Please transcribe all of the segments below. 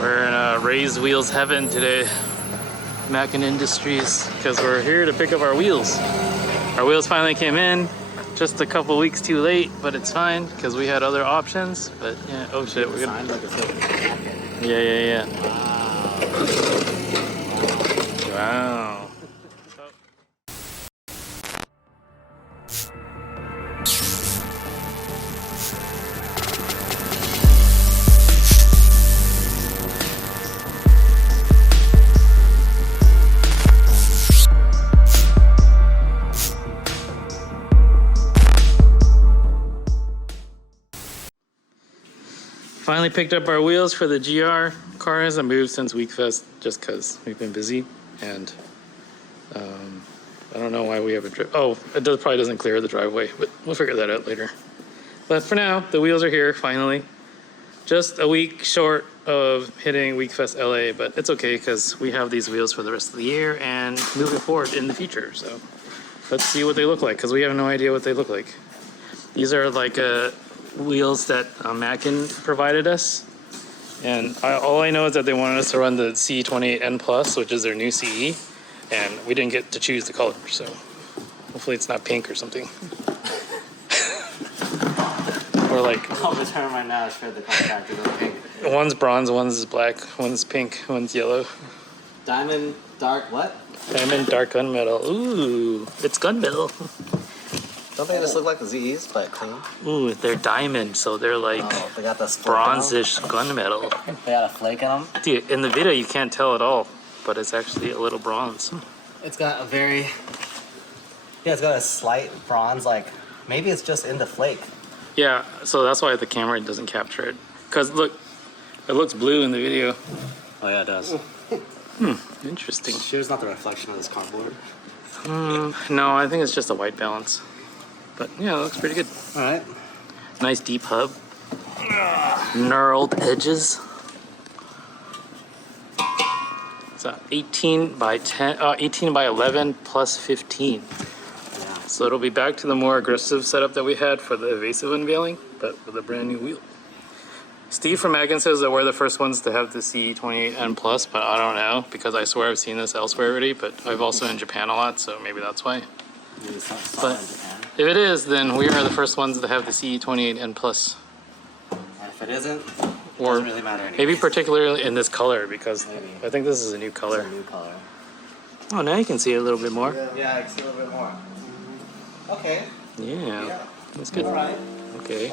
We're in raised wheels heaven today, Mackin Industries, because we're here to pick up our wheels. Our wheels finally came in, just a couple weeks too late, but it's fine because we had other options. But yeah, oh shit, we're gonna. Yeah. Wow. Finally picked up our wheels for the GR. Car hasn't moved since WeekFest just because we've been busy, and I don't know why we haven't driven. Oh, it probably doesn't clear the driveway, but we'll figure that out later. But for now, the wheels are here finally. Just a week short of hitting WeekFest LA, but it's okay because we have these wheels for the rest of the year and moving forward in the future. So let's see what they look like because we have no idea what they look like. These are like wheels that Mackin provided us, and all I know is that they wanted us to run the C28N Plus, which is their new CE, and we didn't get to choose the color, so hopefully it's not pink or something. Or like I'll return my now for the contract is pink. One's bronze, one's black, one's pink, one's yellow. Diamond dark what? Diamond dark gunmetal. Ooh, it's gunmetal. Don't they just look like the ZEs, but clean? Ooh, they're diamond, so they're like they got the bronzish gunmetal. They got a flake in them. Dude, in the video you can't tell at all, but it's actually a little bronze. It's got a very, it's got a slight bronze, like maybe it's just in the flake. Yeah, so that's why the camera doesn't capture it. Cause look, it looks blue in the video. Oh yeah, it does. Interesting. Sure, it's not the reflection of this cardboard. No, I think it's just a white balance. But yeah, it looks pretty good. All right. Nice deep hub. Knurled edges. It's 18 by 11 plus 15. Yeah. So it'll be back to the more aggressive setup that we had for the evasive unveiling, but with a brand new wheel. Steve from Mackin says that we're the first ones to have the C28N Plus, but I don't know because I swear I've seen this elsewhere already, but I've also in Japan a lot, so maybe that's why. But if it is, then we are the first ones to have the C28N Plus. And if it isn't, it or doesn't really matter anymore. Maybe particularly in this color because I think this is a new color. It's a new color. Oh, now you can see it a little bit more. Yeah, I can see a little bit more. Okay. Yeah, that's good. All right. Okay.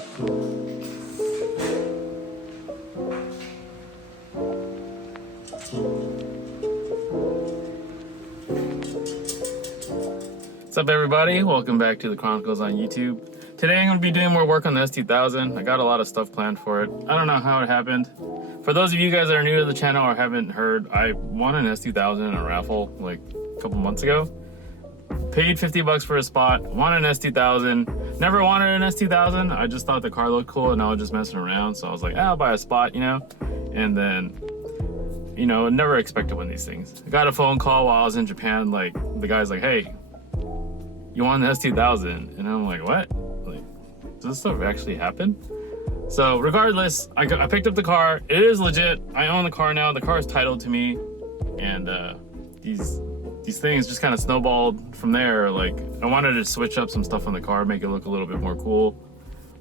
What's up, everybody? Welcome back to the Chronicles on YouTube. Today I'm going to be doing more work on the S2000. I got a lot of stuff planned for it. I don't know how it happened. For those of you guys that are new to the channel or haven't heard, I won an S2000 in a raffle like a couple months ago. Paid 50 bucks for a spot, won an S2000. Never wanted an S2000. I just thought the car looked cool and I was just messing around. So I was like, I'll buy a spot, you know? And then, you know, never expect to win these things. I got a phone call while I was in Japan. Like, the guy's like, hey, you won the S2000. And I'm like, what? Like, does this stuff actually happen? So regardless, I picked up the car. It is legit. I own the car now. The car is titled to me. And these things just kind of snowballed from there. Like, I wanted to switch up some stuff on the car, make it look a little bit more cool.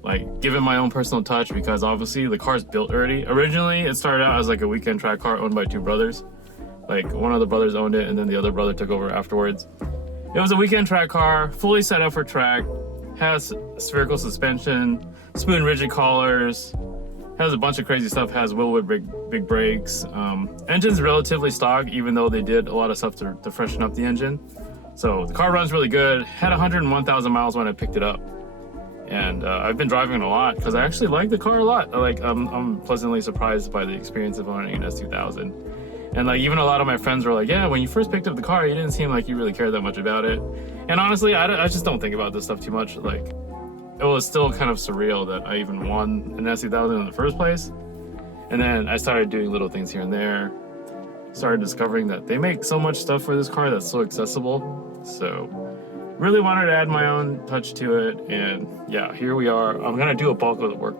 Like, give it my own personal touch because obviously the car's built already. Originally, it started out as like a weekend track car owned by two brothers. Like, one of the brothers owned it and then the other brother took over afterwards. It was a weekend track car, fully set up for track, has spherical suspension, spoon rigid collars, has a bunch of crazy stuff, has Wilwood big brakes. Engine's relatively stock, even though they did a lot of stuff to freshen up the engine. So the car runs really good. Had 101,000 miles when I picked it up. And I've been driving it a lot because I actually like the car a lot. I'm pleasantly surprised by the experience of owning an S2000. And like, even a lot of my friends were like, yeah, when you first picked up the car, you didn't seem like you really cared that much about it. And honestly, I just don't think about this stuff too much. Like, it was still kind of surreal that I even won an S2000 in the first place. And then I started doing little things here and there. Started discovering that they make so much stuff for this car that's so accessible. So really wanted to add my own touch to it. And yeah, here we are. I'm gonna do a bulk of the work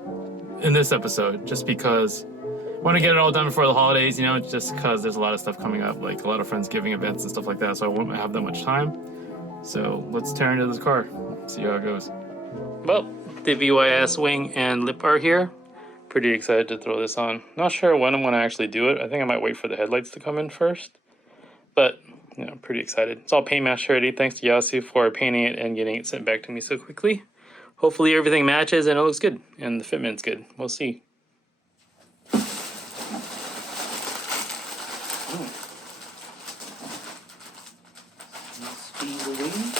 in this episode just because want to get it all done before the holidays, you know, just because there's a lot of stuff coming up, like a lot of Friendsgiving events and stuff like that, so I won't have that much time. So let's tear into this car, see how it goes. Well, the VYS wing and lip are here. Pretty excited to throw this on. Not sure when I'm going to actually do it. I think I might wait for the headlights to come in first. But, you know, pretty excited. It's all paint matched already. Thanks to Yasu for painting it and getting it sent back to me so quickly. Hopefully everything matches and it looks good. And the fitment's good. We'll see. Speed the wing.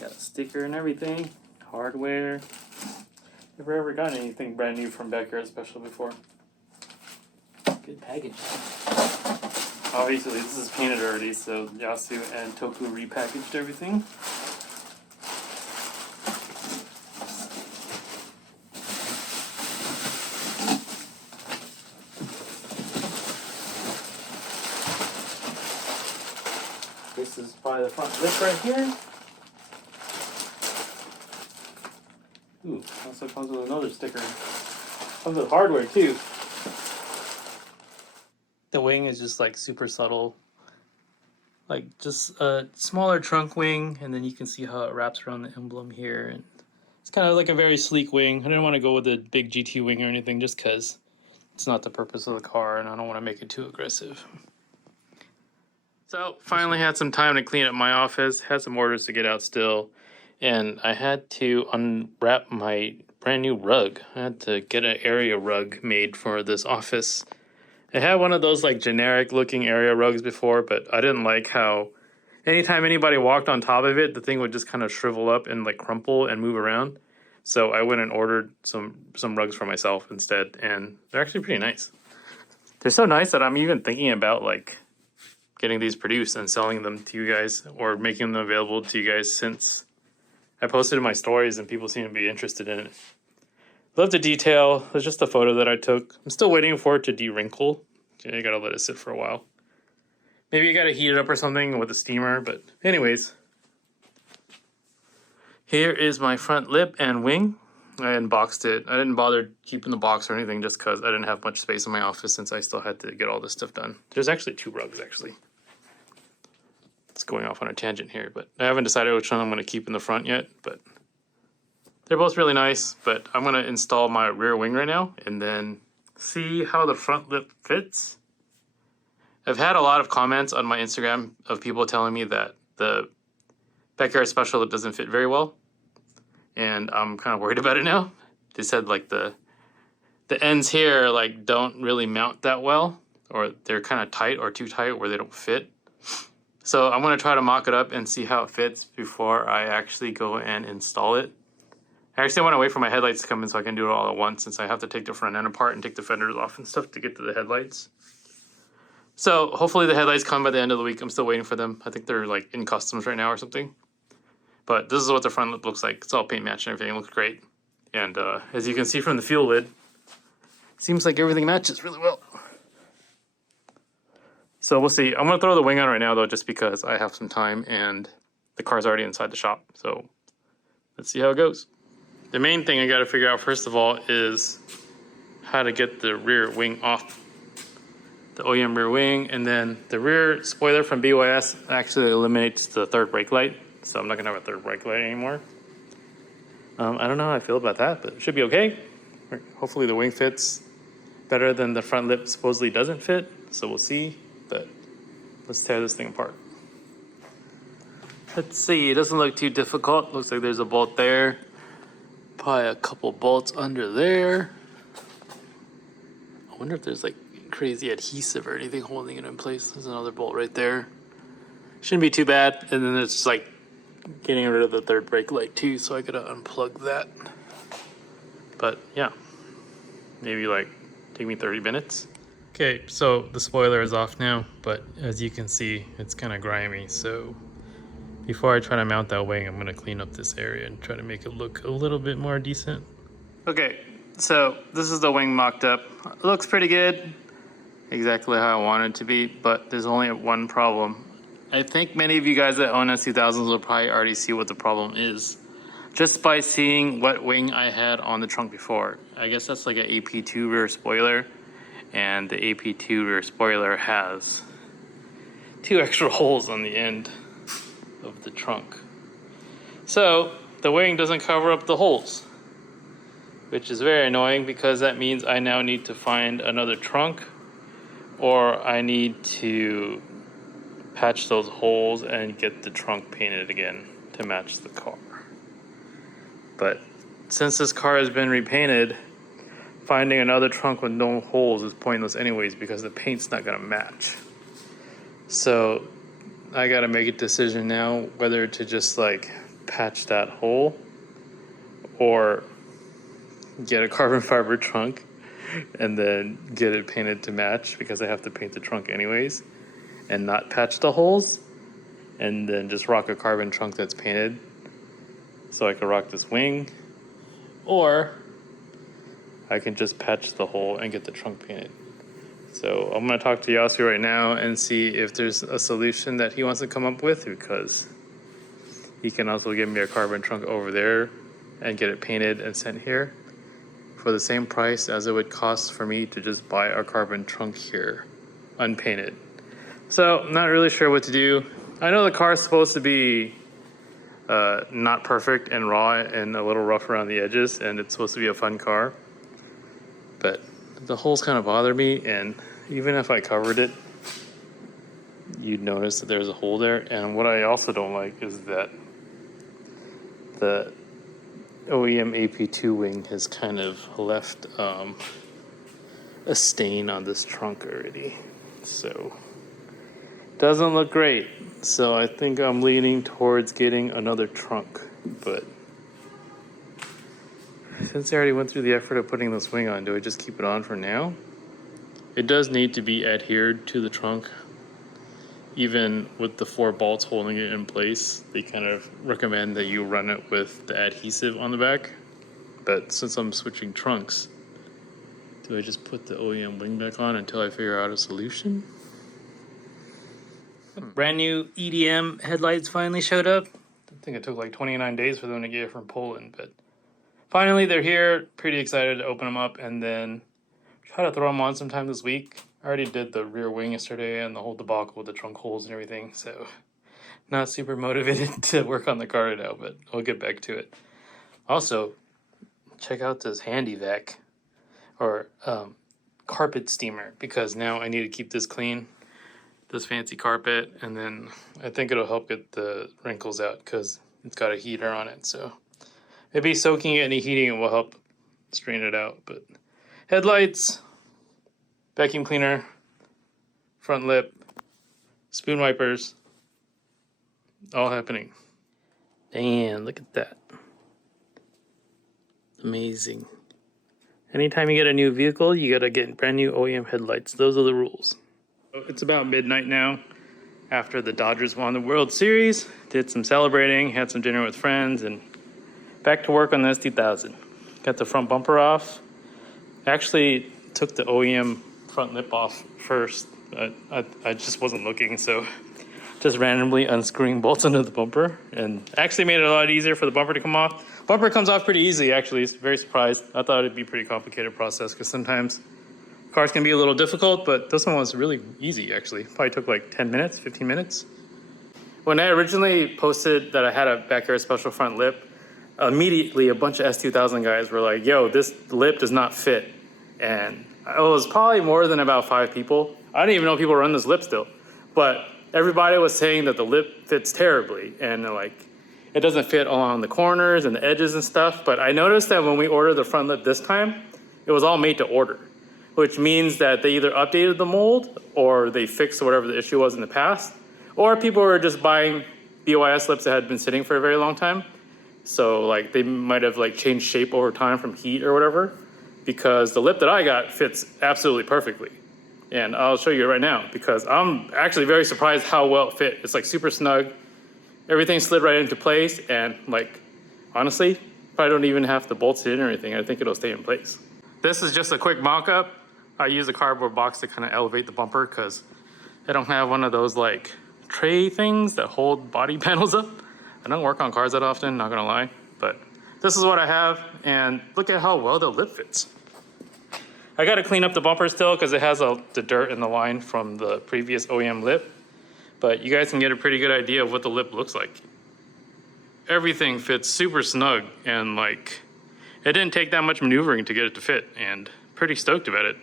Got a sticker and everything. Hardware. Never ever gotten anything brand new from Backyard Special before. Good package. Obviously this is painted already, so Yasu and Toku repackaged everything. This is probably the front lip right here. Ooh, also comes with another sticker. Comes with hardware too. The wing is just like super subtle. Like just a smaller trunk wing, and then you can see how it wraps around the emblem here. And it's kind of like a very sleek wing. I didn't want to go with a big GT wing or anything just because it's not the purpose of the car and I don't want to make it too aggressive. So finally had some time to clean up my office, had some orders to get out still, and I had to unwrap my brand new rug. I had to get an area rug made for this office. I had one of those like generic looking area rugs before, but I didn't like how anytime anybody walked on top of it, the thing would just kind of shrivel up and like crumple and move around. So I went and ordered some rugs for myself instead, and they're actually pretty nice. They're so nice that I'm even thinking about like getting these produced and selling them to you guys or making them available to you guys, since I posted in my stories and people seem to be interested in it. Love the detail. It's just a photo that I took. I'm still waiting for it to de-wrinkle. I gotta let it sit for a while. Maybe I gotta heat it up or something with a steamer, but anyways. Here is my front lip and wing. I unboxed it. I didn't bother keeping the box or anything just because I didn't have much space in my office since I still had to get all this stuff done. There's actually 2 rugs actually. It's going off on a tangent here, but I haven't decided which one I'm going to keep in the front yet, but they're both really nice. But I'm going to install my rear wing right now and then see how the front lip fits. I've had a lot of comments on my Instagram of people telling me that the Backyard Special lip doesn't fit very well, and I'm kind of worried about it now. They said like the ends here like don't really mount that well, or they're kind of tight or too tight where they don't fit. So I'm going to try to mock it up and see how it fits before I actually go and install it. I actually want to wait for my headlights to come in so I can do it all at once, since I have to take the front end apart and take the fenders off and stuff to get to the headlights. So hopefully the headlights come by the end of the week. I'm still waiting for them. I think they're like in customs right now or something. But this is what the front lip looks like. It's all paint matched and everything. It looks great. And as you can see from the fuel lid, it seems like everything matches really well. So we'll see. I'm going to throw the wing on right now, though, just because I have some time and the car's already inside the shop. So let's see how it goes. The main thing I got to figure out, first of all, is how to get the rear wing off. The OEM rear wing, and then the rear spoiler from BYS actually eliminates the third brake light. So I'm not going to have a third brake light anymore. I don't know how I feel about that, but it should be okay. Hopefully the wing fits better than the front lip supposedly doesn't fit. So we'll see. But let's tear this thing apart. Let's see, it doesn't look too difficult. Looks like there's a bolt there. Probably a couple bolts under there. I wonder if there's like crazy adhesive or anything holding it in place. There's another bolt right there. Shouldn't be too bad. And then it's like getting rid of the third brake light too, so I gotta unplug that. But yeah, maybe like take me 30 minutes. Okay, so the spoiler is off now, but as you can see, it's kind of grimy. So before I try to mount that wing, I'm gonna clean up this area and try to make it look a little bit more decent. Okay, so this is the wing mocked up. It looks pretty good, exactly how I want it to be, but there's only one problem. I think many of you guys that own S2000s will probably already see what the problem is. just by seeing what wing I had on the trunk before. I guess that's like an AP2 rear spoiler, and the AP2 rear spoiler has 2 extra holes on the end of the trunk. So the wing doesn't cover up the holes, which is very annoying because that means I now need to find another trunk, or I need to patch those holes and get the trunk painted again to match the car. But since this car has been repainted, finding another trunk with no holes is pointless anyways because the paint's not gonna match. So I gotta make a decision now whether to just like patch that hole or get a carbon fiber trunk and then get it painted to match, because I have to paint the trunk anyways, and not patch the holes, and then just rock a carbon trunk that's painted so I can rock this wing, or I can just patch the hole and get the trunk painted. So I'm gonna talk to Yasu right now and see if there's a solution that he wants to come up with, because he can also give me a carbon trunk over there and get it painted and sent here for the same price as it would cost for me to just buy a carbon trunk here, unpainted. So I'm not really sure what to do. I know the car is supposed to be not perfect and raw and a little rough around the edges, and it's supposed to be a fun car, but the holes kind of bother me, and even if I covered it, you'd notice that there's a hole there. And what I also don't like is that the OEM AP2 wing has kind of left a stain on this trunk already, so doesn't look great. So I think I'm leaning towards getting another trunk, but since I already went through the effort of putting this wing on, do I just keep it on for now? It does need to be adhered to the trunk, even with the 4 bolts holding it in place. They kind of recommend that you run it with the adhesive on the back. But since I'm switching trunks, do I just put the OEM wing back on until I figure out a solution? Brand new EDM headlights finally showed up. I think it took like 29 days for them to get from Poland, but finally they're here. Pretty excited to open them up and then try to throw them on sometime this week. I already did the rear wing yesterday and the whole debacle with the trunk holes and everything, so not super motivated to work on the car right now, but I'll get back to it. Also, check out this handy vac, or carpet steamer, because now I need to keep this clean, this fancy carpet, and then I think it'll help get the wrinkles out because it's got a heater on it, so maybe soaking it in the heating it will help straighten it out. But headlights, vacuum cleaner, front lip, spoon wipers, all happening. Damn, look at that. Amazing. Anytime you get a new vehicle, you gotta get brand new OEM headlights. Those are the rules. It's about midnight now, after the Dodgers won the World Series. Did some celebrating, had some dinner with friends, and back to work on the S2000. Got the front bumper off. Actually took the OEM front lip off first. I just wasn't looking, so just randomly unscrewing bolts under the bumper, and actually made it a lot easier for the bumper to come off. Bumper comes off pretty easy, actually. Very surprised. I thought it'd be a pretty complicated process because sometimes cars can be a little difficult, but this one was really easy, actually. Probably took like 10 minutes, 15 minutes. When I originally posted that I had a backyard special front lip, immediately a bunch of S2000 guys were like, yo, this lip does not fit. And it was probably more than about 5 people. I didn't even know people run this lip still. But everybody was saying that the lip fits terribly, and like it doesn't fit along the corners and the edges and stuff. But I noticed that when we ordered the front lip this time, it was all made to order, which means that they either updated the mold or they fixed whatever the issue was in the past, or people were just buying BOIS lips that had been sitting for a very long time. So like they might have like changed shape over time from heat or whatever, because the lip that I got fits absolutely perfectly. And I'll show you right now, because I'm actually very surprised how well it fit. It's like super snug. Everything slid right into place, and like, honestly, probably don't even have to bolt it in or anything. I think it'll stay in place. This is just a quick mock-up. I use a cardboard box to kind of elevate the bumper because I don't have one of those like tray things that hold body panels up. I don't work on cars that often, not gonna lie. But this is what I have, and look at how well the lip fits. I gotta clean up the bumper still because it has the dirt in the line from the previous OEM lip, but you guys can get a pretty good idea of what the lip looks like. Everything fits super snug, and like, it didn't take that much maneuvering to get it to fit, and pretty stoked about it.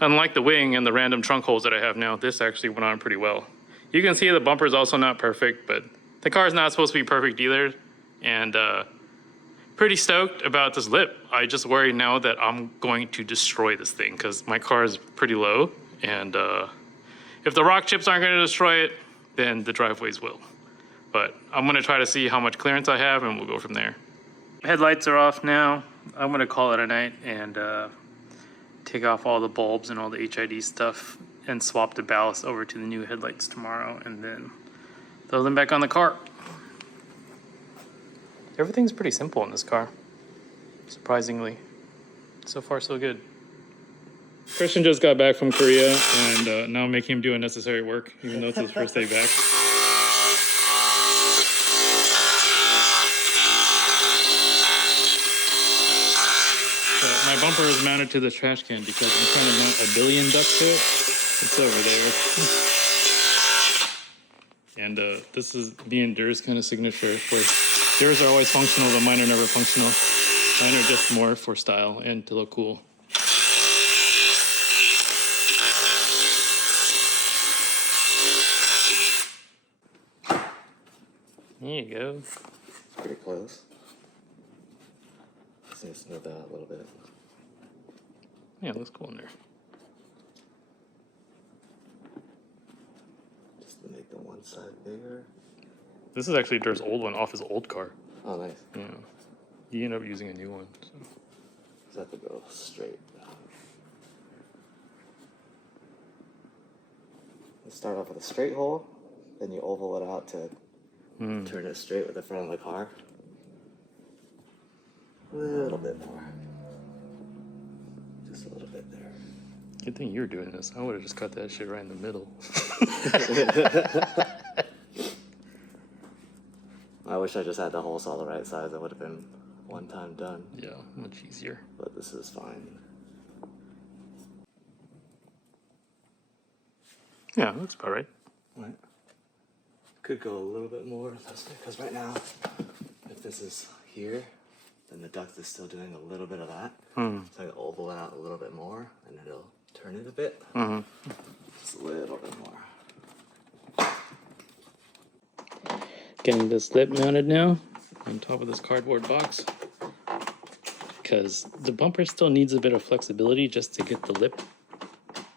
Unlike the wing and the random trunk holes that I have now, this actually went on pretty well. You can see the bumper is also not perfect, but the car's not supposed to be perfect either, and pretty stoked about this lip. I just worry now that I'm going to destroy this thing because my car is pretty low, and if the rock chips aren't going to destroy it, then the driveways will. But I'm going to try to see how much clearance I have, and we'll go from there. Headlights are off now. I'm going to call it a night and take off all the bulbs and all the HID stuff and swap the ballast over to the new headlights tomorrow, and then throw them back on the car. Everything's pretty simple in this car, surprisingly. So far, so good. Christian just got back from Korea, and now I'm making him do unnecessary work, even though it's his first day back. My bumper is mounted to the trash can because I'm trying to mount a billion ducks to it. It's over there. And this is being Dur's kind of signature. Where Dur's are always functional, but mine are never functional. Mine are just more for style and to look cool. There you go. Pretty close. Just need to smooth that out a little bit. Yeah, it looks cool in there. Just to make the one side bigger. This is actually Dur's old one off his old car. Oh, nice. Yeah. He ended up using a new one. So. Just have to go straight. You start off with a straight hole, then you oval it out to turn it straight with the front of the car. A little bit more. Just a little bit there. Good thing you're doing this. I would have just cut that shit right in the middle. I wish I just had the holes all the right size. That would have been one time done. Yeah, much easier. But this is fine. Yeah, that's about right. Right. Could go a little bit more because right now, if this is here, then the duct is still doing a little bit of that. So I can oval it out a little bit more, and it'll turn it a bit. Just a little bit more. Getting this lip mounted now on top of this cardboard box because the bumper still needs a bit of flexibility just to get the lip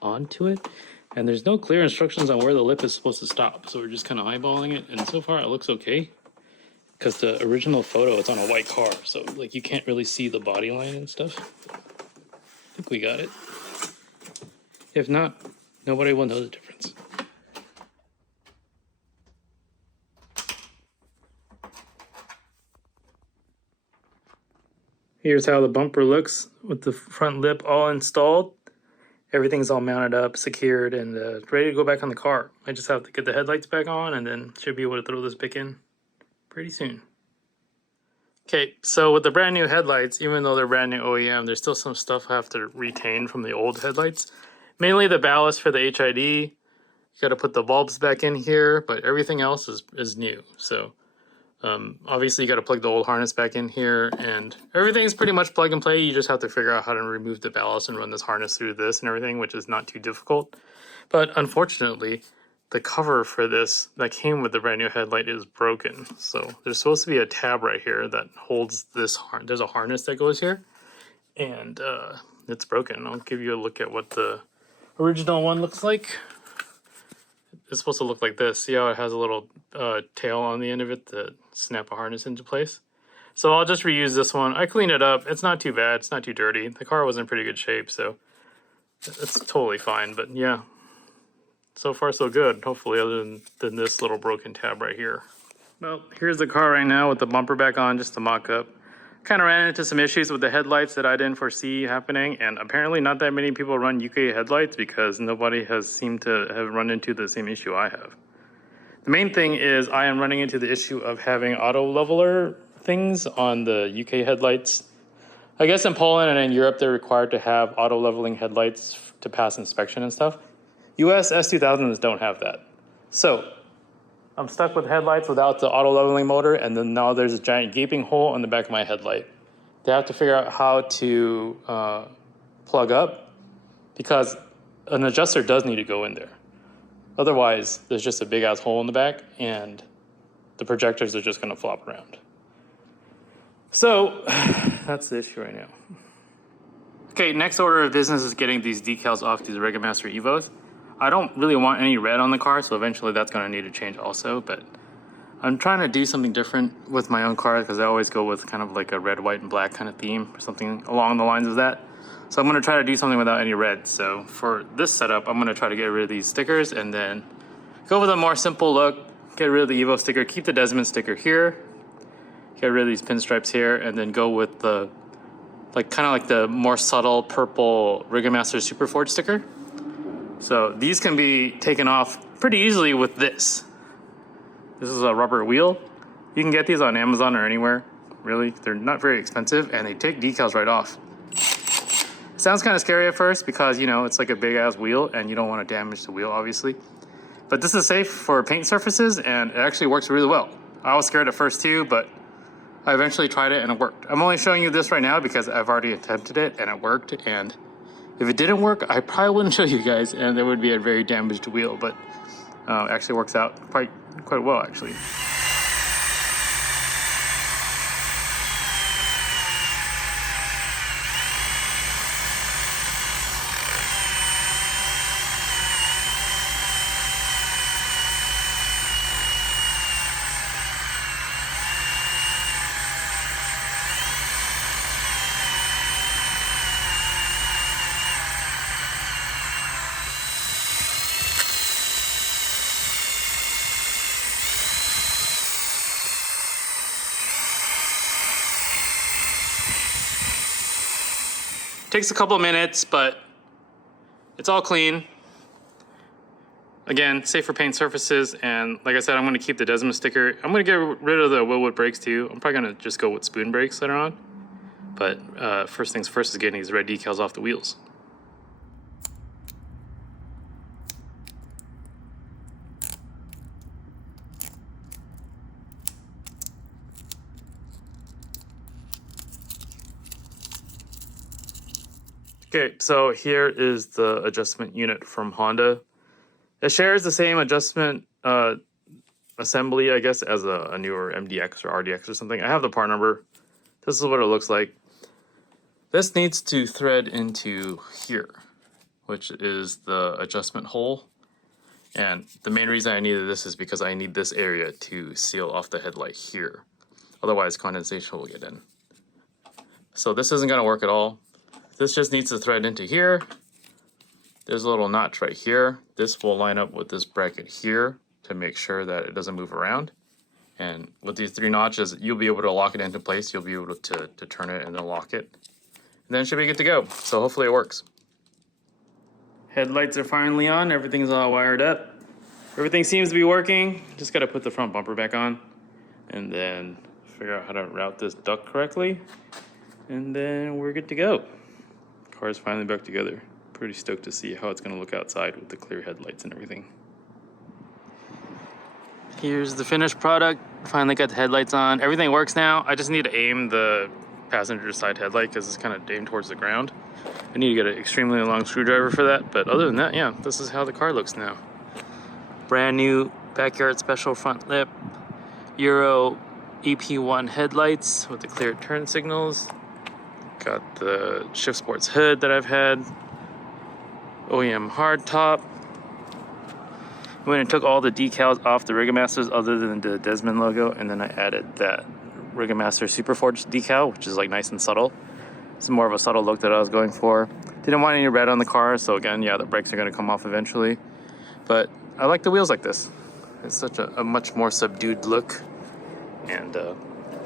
onto it, and there's no clear instructions on where the lip is supposed to stop, so we're just kind of eyeballing it, and so far it looks okay because the original photo, it's on a white car, so like you can't really see the body line and stuff. I think we got it. If not, nobody will know the difference. Here's how the bumper looks with the front lip all installed. Everything's all mounted up, secured, and ready to go back on the car. I just have to get the headlights back on and then should be able to throw this back in pretty soon. Okay, so with the brand new headlights, even though they're brand new OEM, there's still some stuff I have to retain from the old headlights. Mainly the ballast for the HID. You gotta put the bulbs back in here, but everything else is new. So obviously you got to plug the old harness back in here, and everything's pretty much plug and play. You just have to figure out how to remove the ballast and run this harness through this and everything, which is not too difficult. But unfortunately, the cover for this that came with the brand new headlight is broken. So there's supposed to be a tab right here that holds this there's a harness that goes here, and it's broken. I'll give you a look at what the original one looks like. It's supposed to look like this. See how it has a little tail on the end of it to snap a harness into place? So I'll just reuse this one. I cleaned it up. It's not too bad. It's not too dirty. The car was in pretty good shape, so it's totally fine. But yeah, so far so good. Hopefully, other than this little broken tab right here. Well, here's the car right now with the bumper back on, just to mock up. Kind of ran into some issues with the headlights that I didn't foresee happening, and apparently not that many people run UK headlights because nobody has seemed to have run into the same issue I have. The main thing is I am running into the issue of having auto leveler things on the UK headlights. I guess in Poland and in Europe, they're required to have auto leveling headlights to pass inspection and stuff. US S2000s don't have that. So I'm stuck with headlights without the auto leveling motor, and then now there's a giant gaping hole in the back of my headlight. They have to figure out how to plug up, because an adjuster does need to go in there. Otherwise, there's just a big ass hole in the back and the projectors are just gonna flop around. So that's the issue right now. Okay, next order of business is getting these decals off these Rigamaster Evos. I don't really want any red on the car, so eventually that's gonna need to change also, but I'm trying to do something different with my own car because I always go with kind of like a red, white, and black kind of theme or something along the lines of that. So I'm gonna try to do something without any red. So for this setup, I'm gonna try to get rid of these stickers and then go with a more simple look, get rid of the Evo sticker, keep the Desmond sticker here, get rid of these pinstripes here, and then go with the, kind of like the more subtle purple Rigamaster Superforge sticker. So these can be taken off pretty easily with this. This is a rubber wheel. You can get these on Amazon or anywhere, really. They're not very expensive and they take decals right off. It sounds kind of scary at first because, you know, it's like a big ass wheel and you don't want to damage the wheel, obviously. But this is safe for paint surfaces and it actually works really well. I was scared at first too, but I eventually tried it and it worked. I'm only showing you this right now because I've already attempted it and it worked. And if it didn't work, I probably wouldn't show you guys and there would be a very damaged wheel, but it actually works out quite well, actually. Takes a couple of minutes, but it's all clean. Again, safe for paint surfaces, and like I said, I'm gonna keep the Desmond sticker. I'm gonna get rid of the Willwood brakes too. I'm probably gonna just go with spoon brakes later on. But first things first is getting these red decals off the wheels. Okay, so here is the adjustment unit from Honda. It shares the same adjustment assembly, I guess, as a newer MDX or RDX or something. I have the part number. This is what it looks like. This needs to thread into here, which is the adjustment hole. And the main reason I needed this is because I need this area to seal off the headlight here. Otherwise, condensation will get in. So this isn't gonna work at all. This just needs to thread into here. There's a little notch right here. This will line up with this bracket here to make sure that it doesn't move around. And with these 3 notches, you'll be able to lock it into place. You'll be able to turn it and then lock it. And then it should be good to go. So hopefully it works. Headlights are finally on. Everything's all wired up. Everything seems to be working. Just gotta put the front bumper back on and then figure out how to route this duct correctly. And then we're good to go. Car's finally back together. Pretty stoked to see how it's gonna look outside with the clear headlights and everything. Here's the finished product. Finally got the headlights on. Everything works now. I just need to aim the passenger side headlight because it's kind of aimed towards the ground. I need to get an extremely long screwdriver for that. But other than that, yeah, this is how the car looks now. Brand new backyard special front lip. Euro EP1 headlights with the clear turn signals. Got the Shift Sports hood that I've had. OEM hard top. Went and took all the decals off the Rigamasters other than the Desmond logo, and then I added that Rigamaster Superforge decal, which is like nice and subtle. It's more of a subtle look that I was going for. Didn't want any red on the car, so again, yeah, the brakes are gonna come off eventually. But I like the wheels like this. It's such a much more subdued look and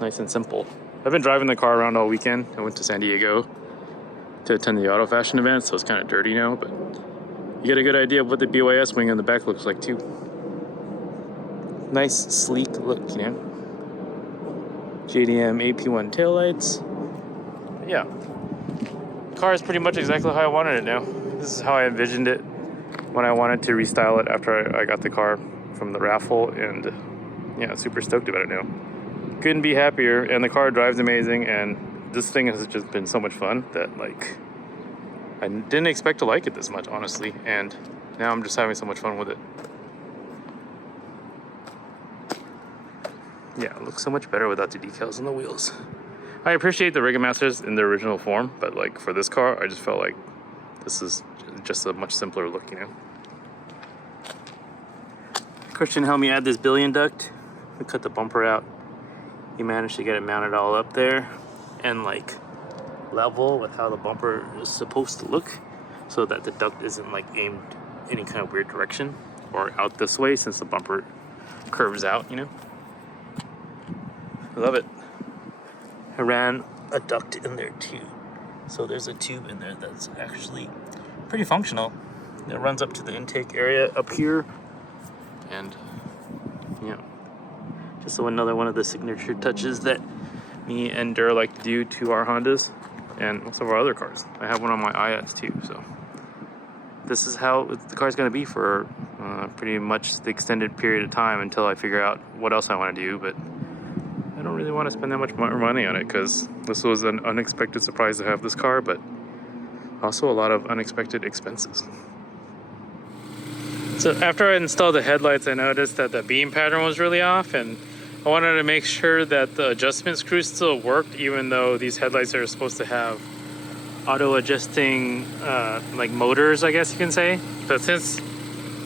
nice and simple. I've been driving the car around all weekend. I went to San Diego to attend the Auto Fashion event, so it's kind of dirty now, but you get a good idea of what the BYS wing on the back looks like too. Nice, sleek look, you know? JDM AP1 taillights. Yeah. Car is pretty much exactly how I wanted it now. This is how I envisioned it when I wanted to restyle it after I got the car from the raffle, and yeah, super stoked about it now. Couldn't be happier, and the car drives amazing, and this thing has just been so much fun that like I didn't expect to like it this much, honestly, and now I'm just having so much fun with it. Yeah, it looks so much better without the decals on the wheels. I appreciate the Rigamasters in their original form, but like for this car, I just felt like this is just a much simpler look, you know? Christian helped me add this billion duct. We cut the bumper out. He managed to get it mounted all up there and like level with how the bumper is supposed to look, so that the duct isn't like aimed any kind of weird direction or out this way, since the bumper curves out, you know? I love it. I ran a duct in there too. So there's a tube in there that's actually pretty functional. It runs up to the intake area up here. And yeah, just so another one of the signature touches that me and Dura like to do to our Hondas and most of our other cars. I have one on my IS too, so this is how the car's gonna be for pretty much the extended period of time until I figure out what else I want to do. But I don't really want to spend that much more money on it, because this was an unexpected surprise to have this car, but also a lot of unexpected expenses. So after I installed the headlights, I noticed that the beam pattern was really off, and I wanted to make sure that the adjustment screws still worked, even though these headlights are supposed to have auto adjusting like motors, I guess you can say. But since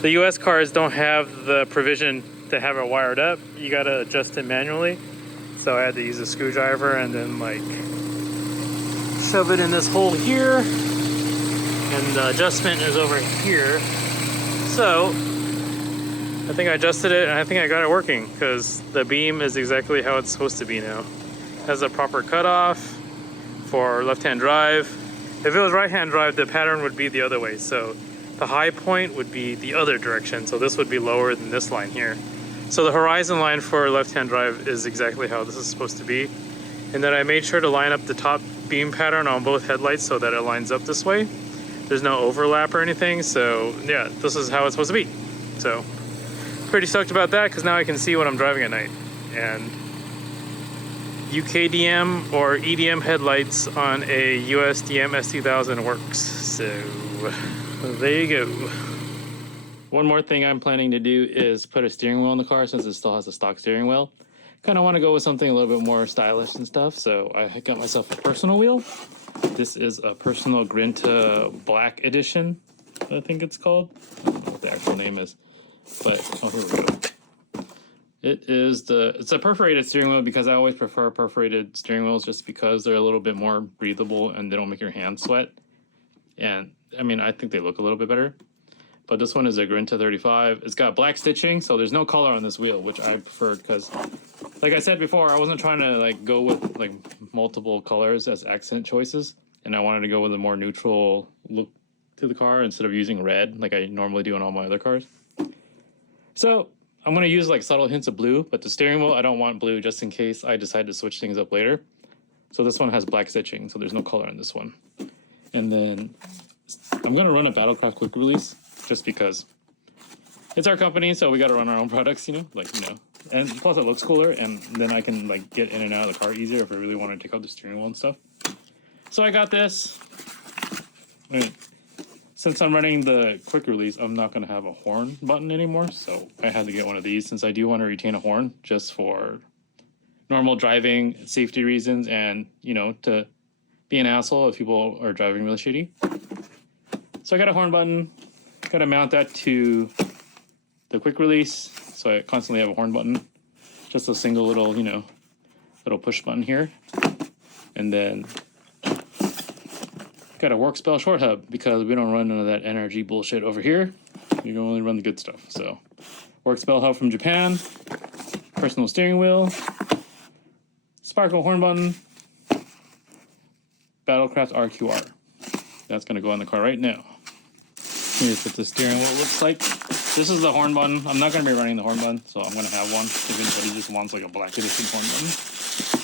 the US cars don't have the provision to have it wired up, you gotta adjust it manually. So I had to use a screwdriver and then like shove it in this hole here, and the adjustment is over here. So I think I adjusted it, and I think I got it working, because the beam is exactly how it's supposed to be now. It has a proper cutoff for left-hand drive. If it was right-hand drive, the pattern would be the other way. So the high point would be the other direction. So this would be lower than this line here. So the horizon line for left-hand drive is exactly how this is supposed to be. And then I made sure to line up the top beam pattern on both headlights so that it lines up this way. There's no overlap or anything. So yeah, this is how it's supposed to be. So pretty stoked about that, because now I can see when I'm driving at night. And UKDM or EDM headlights on a USDM S2000 works. So there you go. One more thing I'm planning to do is put a steering wheel on the car, since it still has a stock steering wheel. Kind of want to go with something a little bit more stylish and stuff, so I got myself a personal wheel. This is a personal Grinta Black Edition, I think it's called. I don't know what the actual name is, but oh, here we go. It's a perforated steering wheel, because I always prefer perforated steering wheels just because they're a little bit more breathable and they don't make your hands sweat. And I mean, I think they look a little bit better. But this one is a Grinta 35. It's got black stitching, so there's no color on this wheel, which I prefer, because like I said before, I wasn't trying to like go with like multiple colors as accent choices, and I wanted to go with a more neutral look to the car instead of using red like I normally do on all my other cars. So I'm going to use like subtle hints of blue, but the steering wheel, I don't want blue, just in case I decide to switch things up later. So this one has black stitching, so there's no color in this one. And then I'm going to run a Battlecraft quick release, just because it's our company, so we got to run our own products, you know, like, you know, and plus it looks cooler, and then I can like get in and out of the car easier if I really want to take out the steering wheel and stuff. So I got this. Since I'm running the quick release, I'm not going to have a horn button anymore, so I had to get one of these, since I do want to retain a horn just for normal driving safety reasons, and, you know, to be an asshole if people are driving really shitty. So I got a horn button. Got to mount that to the quick release, so I constantly have a horn button. Just a single little, you know, little push button here. And then got a work spell short hub, because we don't run none of that NRG bullshit over here. We can only run the good stuff. So work spell hub from Japan, personal steering wheel, sparkle horn button, Battlecraft RQR. That's going to go in the car right now. Here's what the steering wheel looks like. This is the horn button. I'm not going to be running the horn button, so I'm going to have one if anybody just wants like a black edition horn button.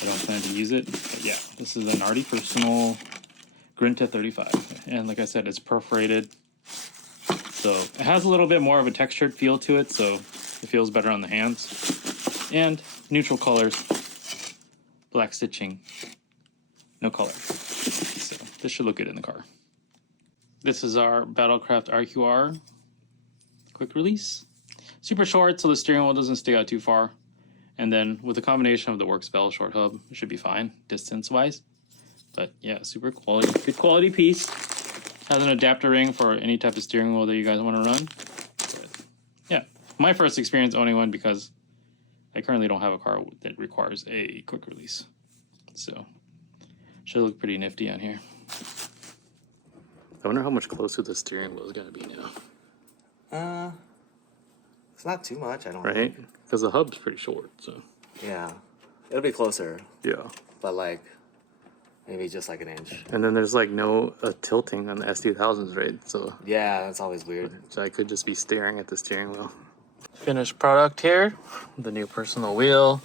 I don't plan to use it, but yeah, this is an Artie Personal Grinta 35. And like I said, it's perforated. So it has a little bit more of a textured feel to it, so it feels better on the hands. And neutral colors, black stitching, no color. So this should look good in the car. This is our Battlecraft RQR quick release. Super short, so the steering wheel doesn't stick out too far. And then with the combination of the Works Bell short hub, it should be fine distance-wise. But yeah, super quality, good quality piece. Has an adapter ring for any type of steering wheel that you guys want to run. But yeah, my first experience owning one because I currently don't have a car that requires a quick release. So should look pretty nifty on here. I wonder how much closer the steering wheel is going to be now. It's not too much, I don't Right? think. Because the hub's pretty short, so. Yeah. It'll be closer, Yeah. but like, maybe just like an inch. And then there's like no tilting on the S2000s, right? So Yeah, that's always weird. I could just be staring at the steering wheel. Finished product here. The new personal wheel.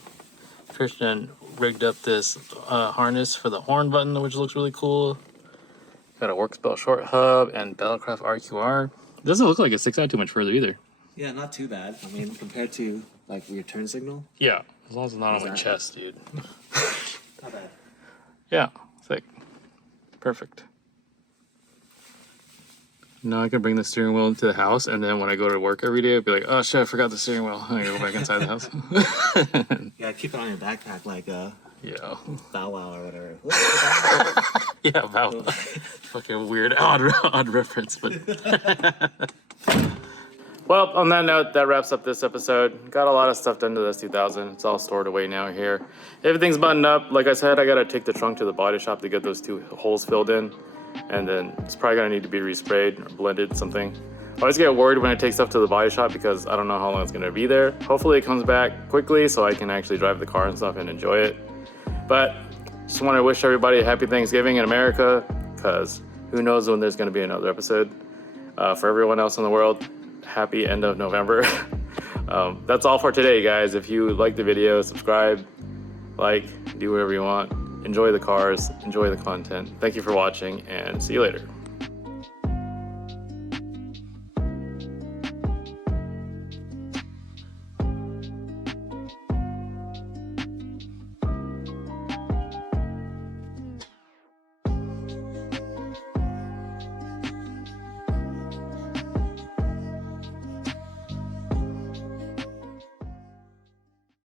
Christian rigged up this harness for the horn button, which looks really cool. Got a Works Bell short hub and Battlecraft RQR. Doesn't look like it sticks out too much further either. Yeah, not too bad. I mean, compared to like your turn signal. Yeah, as long as it's not on my chest, dude. Not bad. Yeah, thick. Perfect. Now I can bring the steering wheel into the house, and then when I go to work every day, I'll be like, oh shit, I forgot the steering wheel. I gotta go back inside the house. Yeah, keep it on your backpack like Yeah. Bow Wow or whatever. Yeah, wow. Fucking weird, odd reference, but. Well, on that note, that wraps up this episode. Got a lot of stuff done to this 2000. It's all stored away now here. Everything's buttoned up. Like I said, I gotta take the trunk to the body shop to get those 2 holes filled in. And then it's probably gonna need to be resprayed or blended, something. I always get worried when I take stuff to the body shop because I don't know how long it's gonna be there. Hopefully it comes back quickly so I can actually drive the car and stuff and enjoy it. But just want to wish everybody a happy Thanksgiving in America, because who knows when there's going to be another episode. For everyone else in the world, happy end of November. That's all for today, guys. If you like the video, subscribe, like, do whatever you want. Enjoy the cars, enjoy the content. Thank you for watching, and see you later.